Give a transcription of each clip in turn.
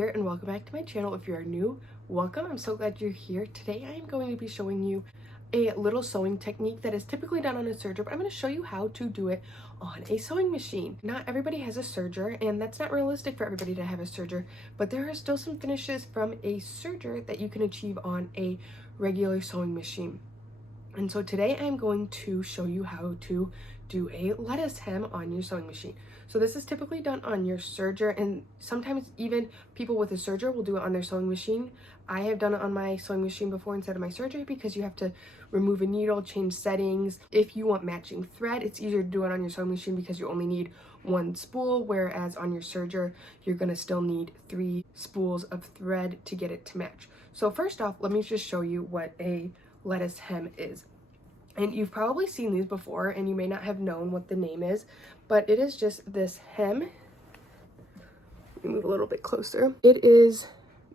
here and welcome back to my channel. If you are new, welcome. I'm so glad you're here. Today I am going to be showing you a little sewing technique that is typically done on a serger, but I'm going to show you how to do it on a sewing machine. Not everybody has a serger, and that's not realistic for everybody to have a serger, but there are still some finishes from a serger that you can achieve on a regular sewing machine. And so today I'm going to show you how to do a lettuce hem on your sewing machine. So this is typically done on your serger, and sometimes even people with a serger will do it on their sewing machine. I have done it on my sewing machine before instead of my serger because you have to remove a needle, change settings. If you want matching thread, it's easier to do it on your sewing machine because you only need one spool, whereas on your serger, you're gonna still need 3 spools of thread to get it to match. So first off, let me just show you what a lettuce hem is. And you've probably seen these before and you may not have known what the name is, but it is just this hem. Let me move a little bit closer. It is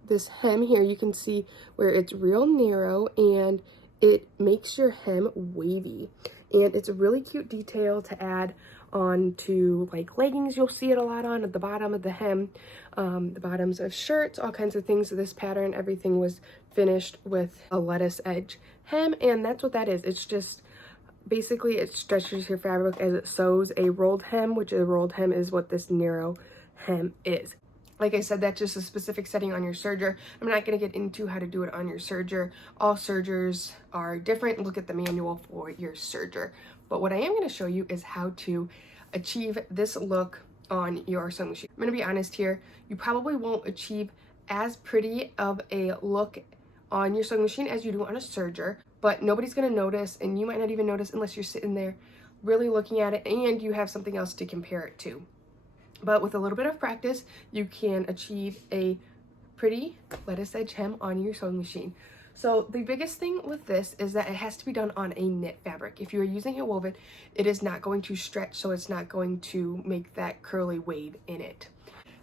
this hem here. You can see where it's real narrow and it makes your hem wavy. And it's a really cute detail to add on to like leggings. You'll see it a lot on at the bottom of the hem, the bottoms of shirts, all kinds of things. This pattern, everything was finished with a lettuce edge hem, and that's what that is. It's just basically it stretches your fabric as it sews a rolled hem, which a rolled hem is what this narrow hem is. Like I said, that's just a specific setting on your serger. I'm not going to get into how to do it on your serger. All sergers are different. Look at the manual for your serger. But what I am going to show you is how to achieve this look on your sewing machine. I'm going to be honest here. You probably won't achieve as pretty of a look on your sewing machine as you do on a serger, but nobody's going to notice, and you might not even notice unless you're sitting there really looking at it and you have something else to compare it to. But with a little bit of practice, you can achieve a pretty lettuce edge hem on your sewing machine. So the biggest thing with this is that it has to be done on a knit fabric. If you're using a woven, it is not going to stretch, so it's not going to make that curly wave in it.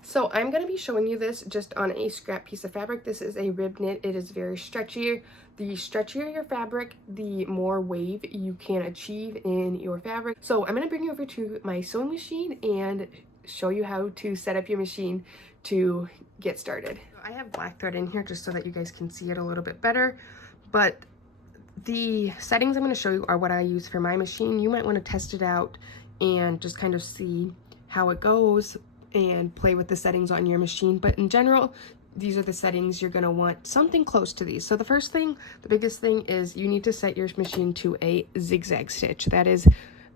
So I'm going to be showing you this just on a scrap piece of fabric. This is a rib knit. It is very stretchy. The stretchier your fabric, the more wave you can achieve in your fabric. So I'm going to bring you over to my sewing machine and show you how to set up your machine to get started. I have black thread in here just so that you guys can see it a little bit better, but the settings I'm going to show you are what I use for my machine. You might want to test it out and just kind of see how it goes and play with the settings on your machine, but in general, these are the settings you're going to want something close to these. So the first thing, the biggest thing is you need to set your machine to a zigzag stitch. That is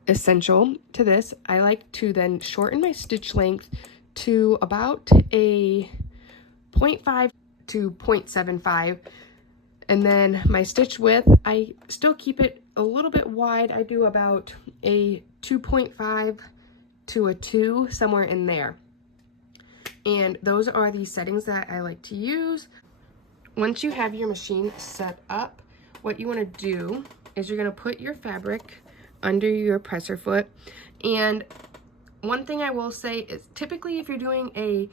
essential to this. I like to then shorten my stitch length to about a 0.5 to 0.75, and then my stitch width, I still keep it a little bit wide. I do about a 2.5 to a 2, somewhere in there. And those are the settings that I like to use. Once you have your machine set up, what you want to do is you're going to put your fabric under your presser foot. And one thing I will say is typically if you're doing a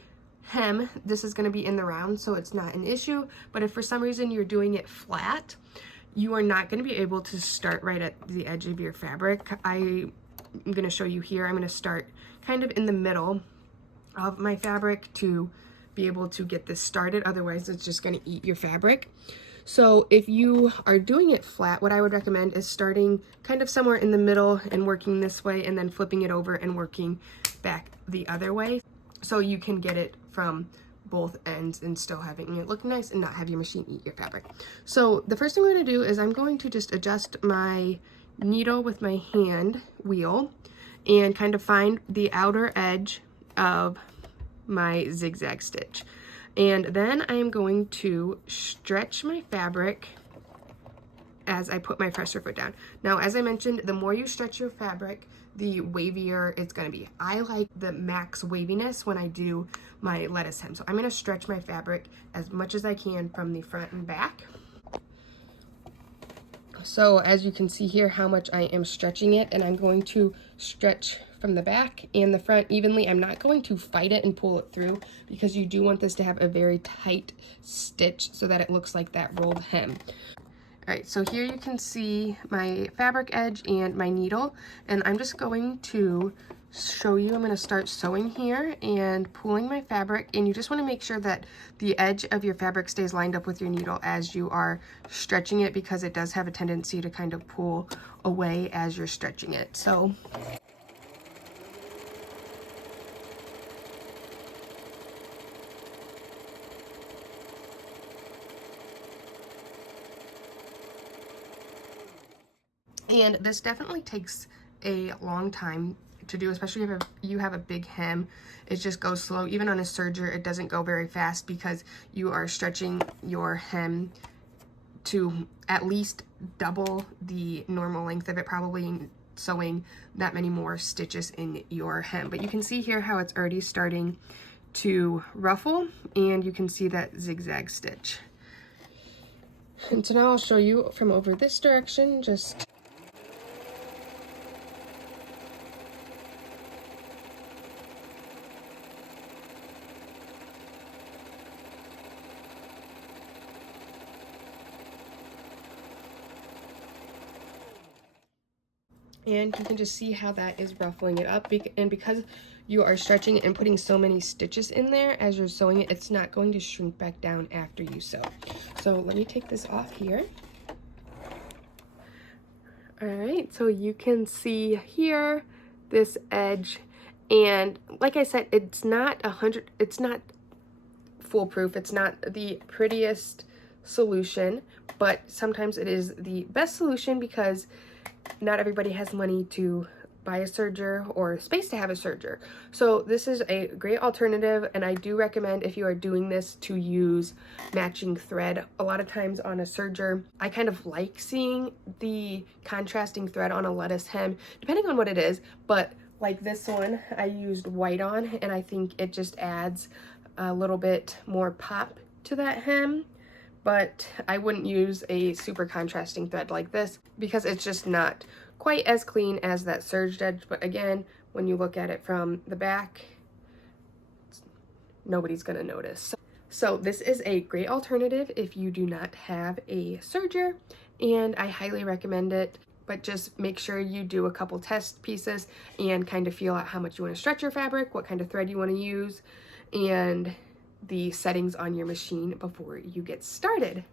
hem, this is going to be in the round, so it's not an issue. But if for some reason you're doing it flat, you are not going to be able to start right at the edge of your fabric. I'm going to show you here. I'm going to start kind of in the middle of my fabric to be able to get this started. Otherwise, it's just going to eat your fabric. So if you are doing it flat, what I would recommend is starting kind of somewhere in the middle and working this way and then flipping it over and working back the other way, so you can get it from both ends and still having it look nice and not have your machine eat your fabric. So the first thing we're going to do is I'm going to just adjust my needle with my hand wheel and kind of find the outer edge of my zigzag stitch. And then I am going to stretch my fabric as I put my presser foot down. Now, as I mentioned, the more you stretch your fabric, the wavier it's going to be. I like the max waviness when I do my lettuce hem. So I'm going to stretch my fabric as much as I can from the front and back. So as you can see here how much I am stretching it, and I'm going to stretch from the back and the front evenly. I'm not going to fight it and pull it through because you do want this to have a very tight stitch so that it looks like that rolled hem. All right, so here you can see my fabric edge and my needle, and I'm just going to show you. I'm going to start sewing here and pulling my fabric, and you just want to make sure that the edge of your fabric stays lined up with your needle as you are stretching it, because it does have a tendency to kind of pull away as you're stretching it. So and this definitely takes a long time to do, especially if you have a big hem. It just goes slow. Even on a serger, it doesn't go very fast because you are stretching your hem to at least double the normal length of it, probably sewing that many more stitches in your hem. But you can see here how it's already starting to ruffle, and you can see that zigzag stitch. And so now I'll show you from over this direction, just and you can just see how that is ruffling it up, and because you are stretching it and putting so many stitches in there as you're sewing it, it's not going to shrink back down after you sew. So let me take this off here. All right, so you can see here this edge, and like I said, it's not foolproof. It's not the prettiest solution, but sometimes it is the best solution because not everybody has money to buy a serger or space to have a serger. So this is a great alternative, and I do recommend, if you are doing this, to use matching thread. A lot of times on a serger, I kind of like seeing the contrasting thread on a lettuce hem, depending on what it is, but like this one, I used white on, and I think it just adds a little bit more pop to that hem. But I wouldn't use a super contrasting thread like this because it's just not quite as clean as that serged edge. But again, when you look at it from the back, nobody's gonna notice. So this is a great alternative if you do not have a serger, and I highly recommend it. But just make sure you do a couple test pieces and kind of feel out how much you want to stretch your fabric, what kind of thread you want to use, and the settings on your machine before you get started.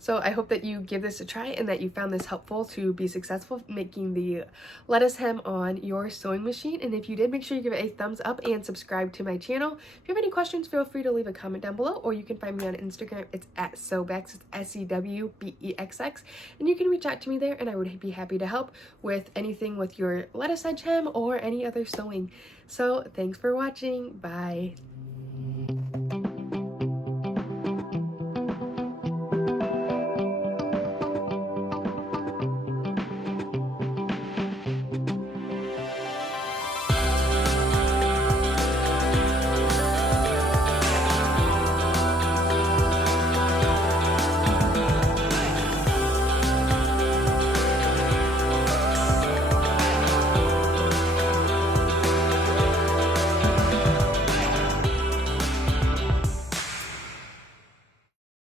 So I hope that you give this a try and that you found this helpful to be successful making the lettuce hem on your sewing machine. And if you did, make sure you give it a thumbs up and subscribe to my channel. If you have any questions, feel free to leave a comment down below, or you can find me on Instagram. It's at Sewbex, it's SEWBEXX, and you can reach out to me there, and I would be happy to help with anything with your lettuce edge hem or any other sewing. So thanks for watching. Bye.